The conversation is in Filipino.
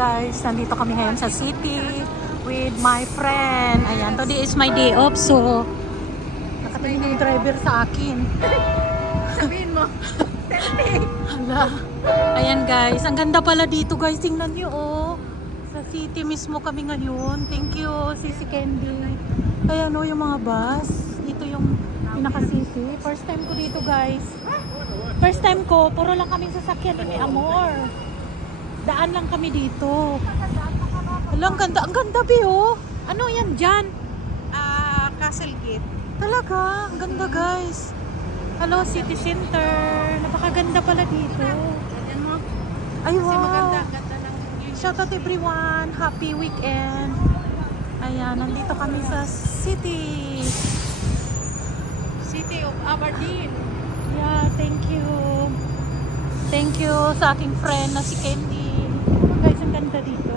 guys, nandito kami ngayon sa city with my friend. Ayan, today is my day off, so nakatingin yung driver sa akin. Sabihin mo. Hala. Ayan guys, ang ganda pala dito guys, tingnan nyo oh. Sa city mismo kami ngayon. Thank you, Sisi Candy. Ayan oh, yung mga bus. Dito yung pinaka-city. First time ko dito guys. First time ko, puro lang kaming sasakyan ni Amor. Daan lang kami dito. Hala, ang ganda Bi oh. Ano yan dyan? Castle Gate. Talaga, ang ganda guys. Hello, City Center. Napakaganda pala dito. Ganyan mo. Ay, Kasi wow. maganda ng view. Shout out everyone. Happy weekend. Ayan, nandito kami sa city. City of Aberdeen. Yeah, thank you. Thank you sa aking friend na si Candy. Guys, ang ganda dito.